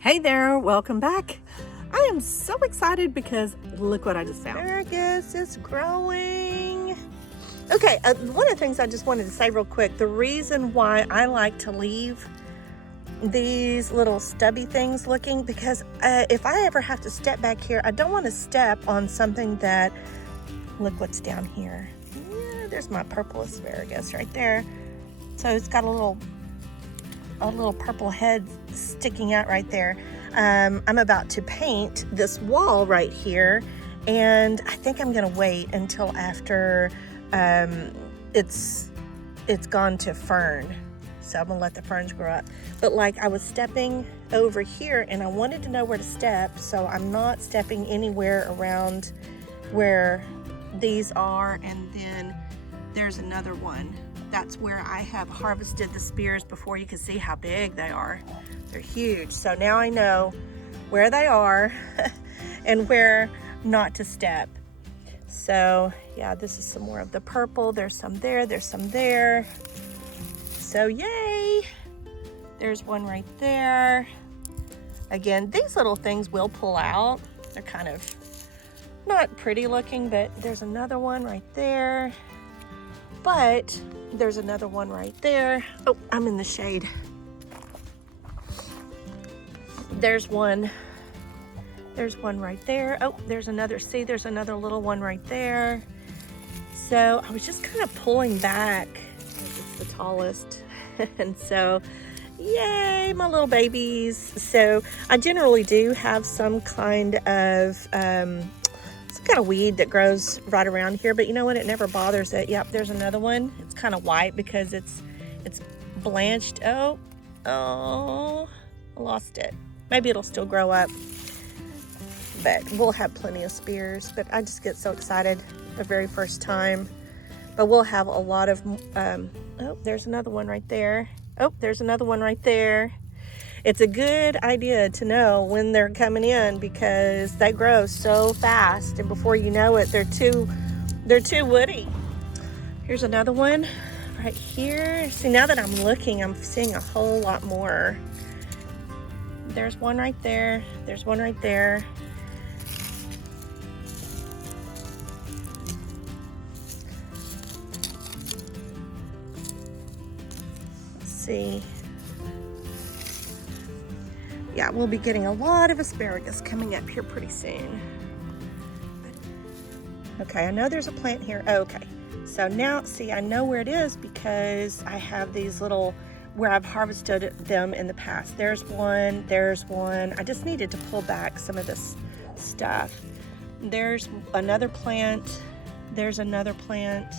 Hey there, welcome back. I am so excited because look what I just found. Asparagus is growing. Okay, one of the things I just wanted to say real quick, the reason why I like to leave these little stubby things looking, because if I ever have to step back here, I don't want to step on something that, look what's down here. Yeah, there's my purple asparagus right there. So it's got a little purple head sticking out right there. I'm about to paint this wall right here, and I think I'm gonna wait until after it's gone to fern. So I'm gonna let the ferns grow up. But like, I was stepping over here and I wanted to know where to step, so I'm not stepping anywhere around where these are. And then there's another one. That's where I have harvested the spears before. You can see how big they are. They're huge. So now I know where they are and where not to step. So yeah, this is some more of the purple. There's some there, there's some there. So yay! There's one right there. Again, these little things will pull out. They're kind of not pretty looking, but there's another one right there. But there's another one right there. Oh, I'm in the shade. There's one right there. Oh, there's another, see, there's another little one right there. So I was just kind of pulling back. It's the tallest. And so, yay, my little babies. So I generally do have some kind of weed that grows right around here, but you know what, it never bothers it. Yep, there's another one. It's kind of white because it's blanched. Oh, I lost it. Maybe it'll still grow up, but we'll have plenty of spears. But I just get so excited the very first time. But we'll have a lot of oh, there's another one right there. Oh, there's another one right there. It's a good idea to know when they're coming in because they grow so fast, and before you know it, they're too woody. Here's another one right here. See, now that I'm looking, I'm seeing a whole lot more. There's one right there. There's one right there. Let's see. Yeah, we'll be getting a lot of asparagus coming up here pretty soon. Okay, I know there's a plant here. Okay, so now, see, I know where it is because I have these little, where I've harvested them in the past. There's one, there's one. I just needed to pull back some of this stuff. There's another plant. There's another plant.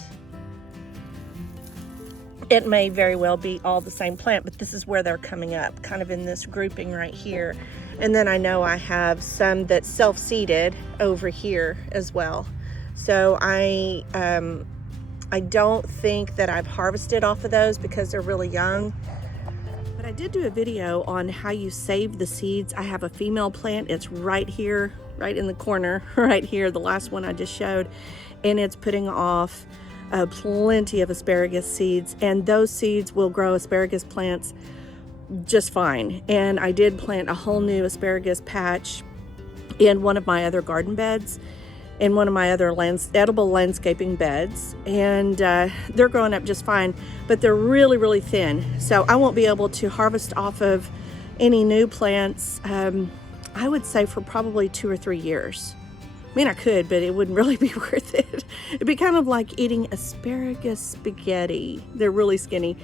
It may very well be all the same plant, but this is where they're coming up, kind of in this grouping right here. And then I know I have some that's self-seeded over here as well. So I don't think that I've harvested off of those because they're really young. But I did do a video on how you save the seeds. I have a female plant. It's right here, right in the corner, right here, the last one I just showed. And it's putting off plenty of asparagus seeds, and those seeds will grow asparagus plants just fine. And I did plant a whole new asparagus patch in one of my other garden beds, in one of my other edible landscaping beds, and they're growing up just fine, but they're really, really thin. So I won't be able to harvest off of any new plants, I would say, for probably 2 or 3 years. I mean, I could, but it wouldn't really be worth it. It'd be kind of like eating asparagus spaghetti. They're really skinny.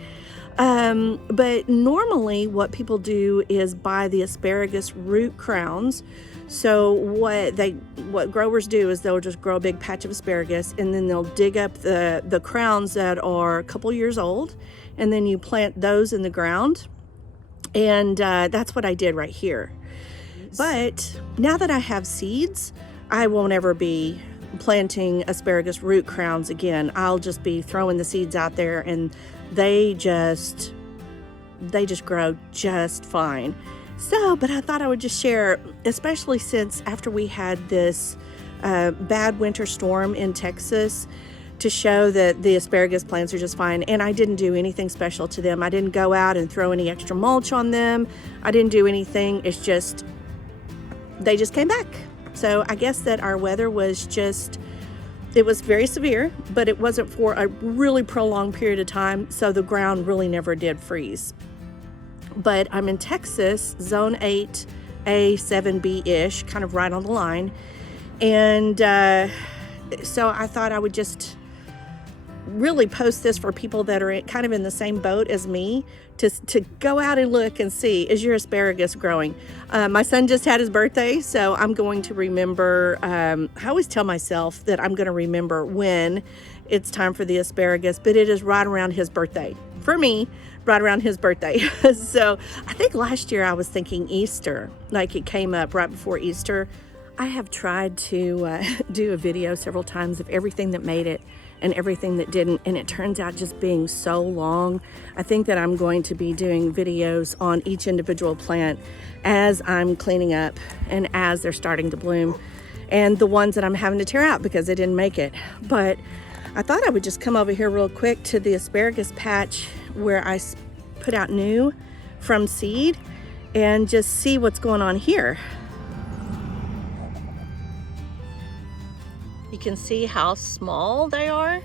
But normally what people do is buy the asparagus root crowns. So what growers do is they'll just grow a big patch of asparagus, and then they'll dig up the crowns that are a couple years old, and then you plant those in the ground. And that's what I did right here. But now that I have seeds, I won't ever be planting asparagus root crowns again. I'll just be throwing the seeds out there, and they just grow just fine. So, but I thought I would just share, especially since after we had this bad winter storm in Texas, to show that the asparagus plants are just fine. And I didn't do anything special to them. I didn't go out and throw any extra mulch on them. I didn't do anything. It's just, they just came back. So I guess that our weather was just, it was very severe, but it wasn't for a really prolonged period of time. So the ground really never did freeze. But I'm in Texas, Zone 8, A, 7B-ish, kind of right on the line. And so I thought I would just really post this for people that are kind of in the same boat as me to go out and look and see, is your asparagus growing? My son just had his birthday, so I'm going to remember, I always tell myself that I'm going to remember when it's time for the asparagus, but it is right around his birthday. For me, right around his birthday. So I think last year I was thinking Easter, like it came up right before Easter. I have tried to do a video several times of everything that made it and everything that didn't, and it turns out just being so long. I think that I'm going to be doing videos on each individual plant as I'm cleaning up and as they're starting to bloom, and the ones that I'm having to tear out because they didn't make it. But I thought I would just come over here real quick to the asparagus patch where I put out new from seed and just see what's going on here. You can see how small they are.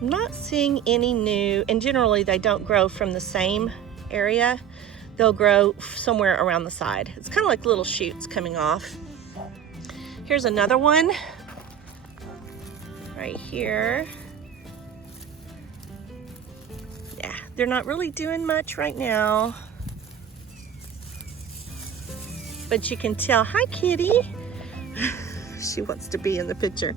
I'm not seeing any new, and generally they don't grow from the same area. They'll grow somewhere around the side. It's kind of like little shoots coming off. Here's another one right here. Yeah, they're not really doing much right now, but you can tell. Hi, kitty. She wants to be in the picture.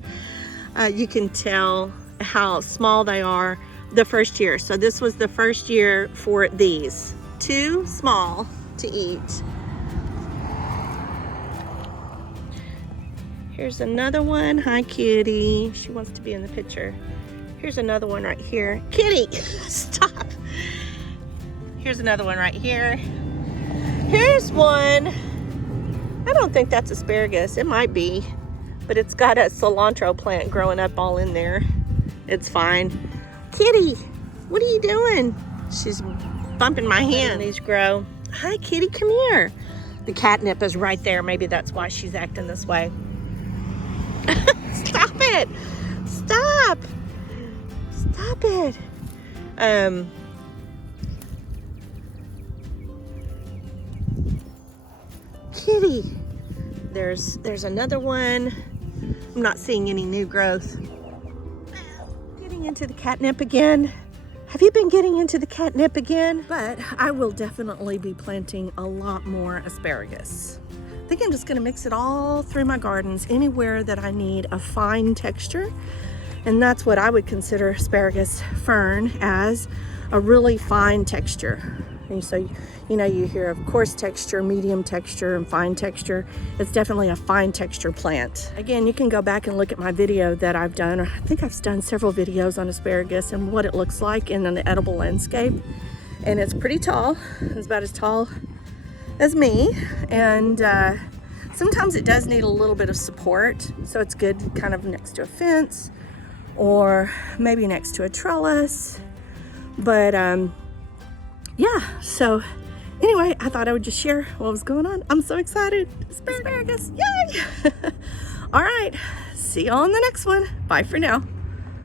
You can tell how small they are the first year. So this was the first year for these. Too small to eat. Here's another one. Hi, kitty. She wants to be in the picture. Here's another one right here. Kitty, stop. Here's another one right here. Here's one. I don't think that's asparagus. It might be, but it's got a cilantro plant growing up all in there. It's fine. Kitty, what are you doing? She's bumping my hand. These grow. Hi, kitty, come here. The catnip is right there. Maybe that's why she's acting this way. Stop it. Stop. Stop it. Kitty. There's another one. I'm not seeing any new growth. Getting into the catnip again. Have you been getting into the catnip again? But I will definitely be planting a lot more asparagus. I think I'm just gonna mix it all through my gardens, anywhere that I need a fine texture. And that's what I would consider asparagus fern, as a really fine texture. And so, you know, you hear of coarse texture, medium texture, and fine texture. It's definitely a fine texture plant. Again, you can go back and look at my video that I've done. I think I've done several videos on asparagus and what it looks like in an edible landscape. And it's pretty tall. It's about as tall as me. And sometimes it does need a little bit of support. So it's good kind of next to a fence or maybe next to a trellis. But yeah, so anyway, I thought I would just share what was going on. I'm so excited. Asparagus, yay! All right, see you on the next one. Bye for now.